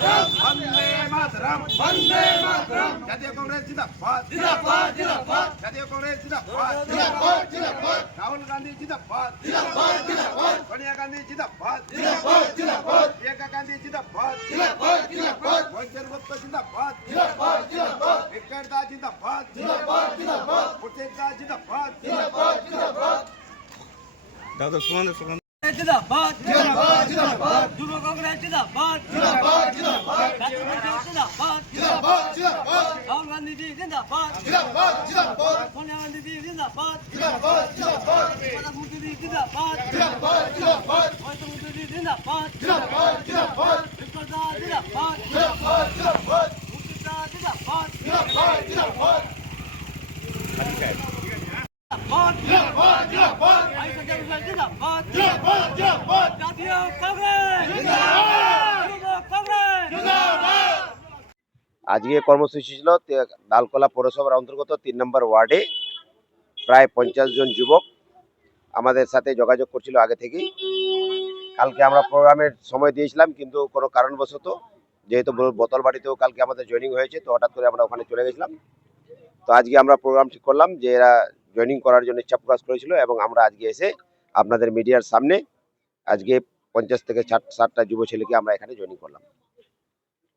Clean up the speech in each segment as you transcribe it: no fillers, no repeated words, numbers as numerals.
वंदे मातरम वंदे मातरम জাতীয় কংগ্রেস জিন্দাবাদ জিন্দাবাদ জিন্দাবাদ জাতীয় কংগ্রেস জিন্দাবাদ জিন্দাবাদ জিন্দাবাদ রাহুল গান্ধী জিন্দাবাদ জিন্দাবাদ জিন্দাবাদ সোনিয়া গান্ধী জিন্দাবাদ জিন্দাবাদ জিন্দাবাদ প্রিয়াঙ্কা গান্ধী জিন্দাবাদ জিন্দাবাদ জিন্দাবাদ মহেন্দ্র গুপ্তা জিন্দাবাদ জিন্দাবাদ জিন্দাবাদ বিক্রম দাস জিন্দাবাদ জিন্দাবাদ জিন্দাবাদ প্রত্যেক দাস জিন্দাবাদ জিন্দাবাদ জিন্দাবাদ দাদা শুনুন जिंदाबाद जिंदाबाद जिंदाबाद युवा कांग्रेस जिंदाबाद जिंदाबाद जिंदाबाद जिंदाबाद जिंदाबाद जिंदाबाद राहुल गांधी जी जिंदाबाद जिंदाबाद जिंदाबाद सोनिया गांधी जी जिंदाबाद जिंदाबाद जिंदाबाद प्रधानमंत्री जी जिंदाबाद जिंदाबाद जिंदाबाद प्रधानमंत्री जी जिंदाबाद जिंदाबाद जिंदाबाद विक्टोरिया जिंदाबाद जिंदाबाद जिंदाबाद मुक्तिदा जिंदाबाद जिंदाबाद जिंदाबाद जिंदाबाद जिंदाबाद जिंदाबाद जिंदाबाद जिंदाबाद জাতীয় কংগ্রেস জিন্দাবাদ যুব কংগ্রেস জিন্দাবাদ। আজকে কর্মসূচি ছিল ডালকোলা পৌরসভার অন্তর্গত ৩ নম্বর ওয়ার্ডে প্রায় 50 জন যুবক আমাদের সাথে যোগাযোগ করছিল আগে থেকেই। কালকে আমরা প্রোগ্রামের সময় দিয়েছিলাম, কিন্তু কোনো কারণবশত যেহেতু বোতলবাড়িতেও কালকে আমাদের জয়েনিং হয়েছে, তো হঠাৎ করে আমরা ওখানে চলে গেছিলাম। তো আজকে আমরা প্রোগ্রাম ঠিক করলাম যে এরা জয়েনিং করার জন্য ইচ্ছা প্রকাশ করেছিল, এবং আমরা আজকে এসে আপনাদের মিডিয়ার সামনে আজকে 50 থেকে 60টা যুব ছেলেকে আমরা এখানে জয়েনিং করলাম।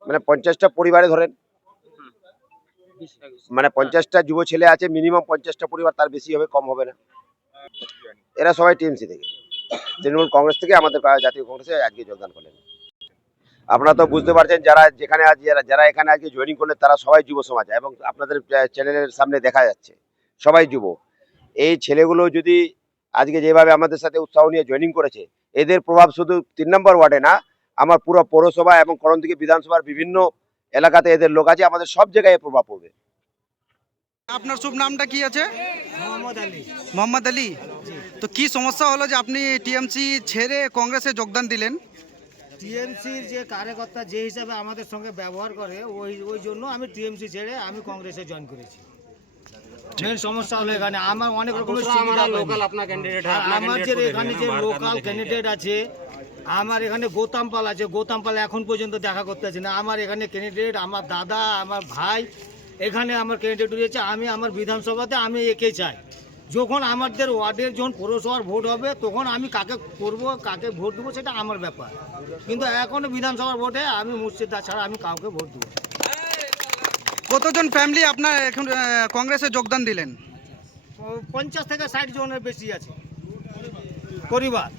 মানে 50টা পরিবারে ধরেন, মানে 50টা যুব ছেলে আছে, মিনিমাম 50টা পরিবার, তার বেশি হবে, কম হবে না। এরা সবাই টিএমসি থেকে, তৃণমূল কংগ্রেস থেকে আমাদের জাতীয় কংগ্রেসে আজকে যোগদান করলেন। আপনারা তো বুঝতে পারছেন যারা যেখানে আজ যারা এখানে আজকে জয়েনিং করলেন তারা সবাই যুব সমাজ, এবং আপনাদের চ্যানেলের সামনে দেখা যাচ্ছে সবাই যুব। এই ছেলেগুলো যদি আজকে যেভাবে আমাদের সাথে উৎসাহ নিয়ে জয়েনিং করেছে, এদের প্রভাব শুধু 3 নম্বর ওয়ার্ডে না, আমার পুরো পৌরসভা এবং করণদিঘি বিধানসভার বিভিন্ন এলাকাতে এদের লোক আছে, আমাদের সব জায়গায় প্রভাব পড়বে। আপনার শুভ নামটা কি আছে? মোহাম্মদ আলী। মোহাম্মদ আলী। তো কি সমস্যা হলো যে আপনি টিএমসি ছেড়ে কংগ্রেসে যোগদান দিলেন? টিএমসির যে কার্যকর্তা যে হিসাবে আমাদের সঙ্গে ব্যবহার করে, ওই জন্য আমি টিএমসি ছেড়ে আমি কংগ্রেসে জয়েন করেছি। মেন সমস্যা হলো এখানে আমার অনেক রকমের সুবিধা লোকাল আপনার ক্যান্ডিডেট, আমার যে এখানে যে লোকাল ক্যান্ডিডেট আছে, আমার এখানে গৌতম পাল আছে, গৌতম পাল এখন পর্যন্ত দেখা করতে আছে না। আমার এখানে ক্যান্ডিডেট আমার দাদা, আমার ভাই এখানে আমার ক্যান্ডিডেট রয়েছে। আমি আমার বিধানসভাতে আমি একে চাই। যখন আমাদের ওয়ার্ডের যখন পৌরসভার ভোট হবে, তখন আমি কাকে করব, কাকে ভোট দেবো, সেটা আমার ব্যাপার। কিন্তু এখনো বিধানসভার ভোটে আমি মুর্শিদা ছাড়া আমি কাউকে ভোট দেবো। কতজন ফ্যামিলি আপনার এখন কংগ্রেসে যোগদান দিলেন? 50 থেকে 60 জনের বেশি আছে পরিবার।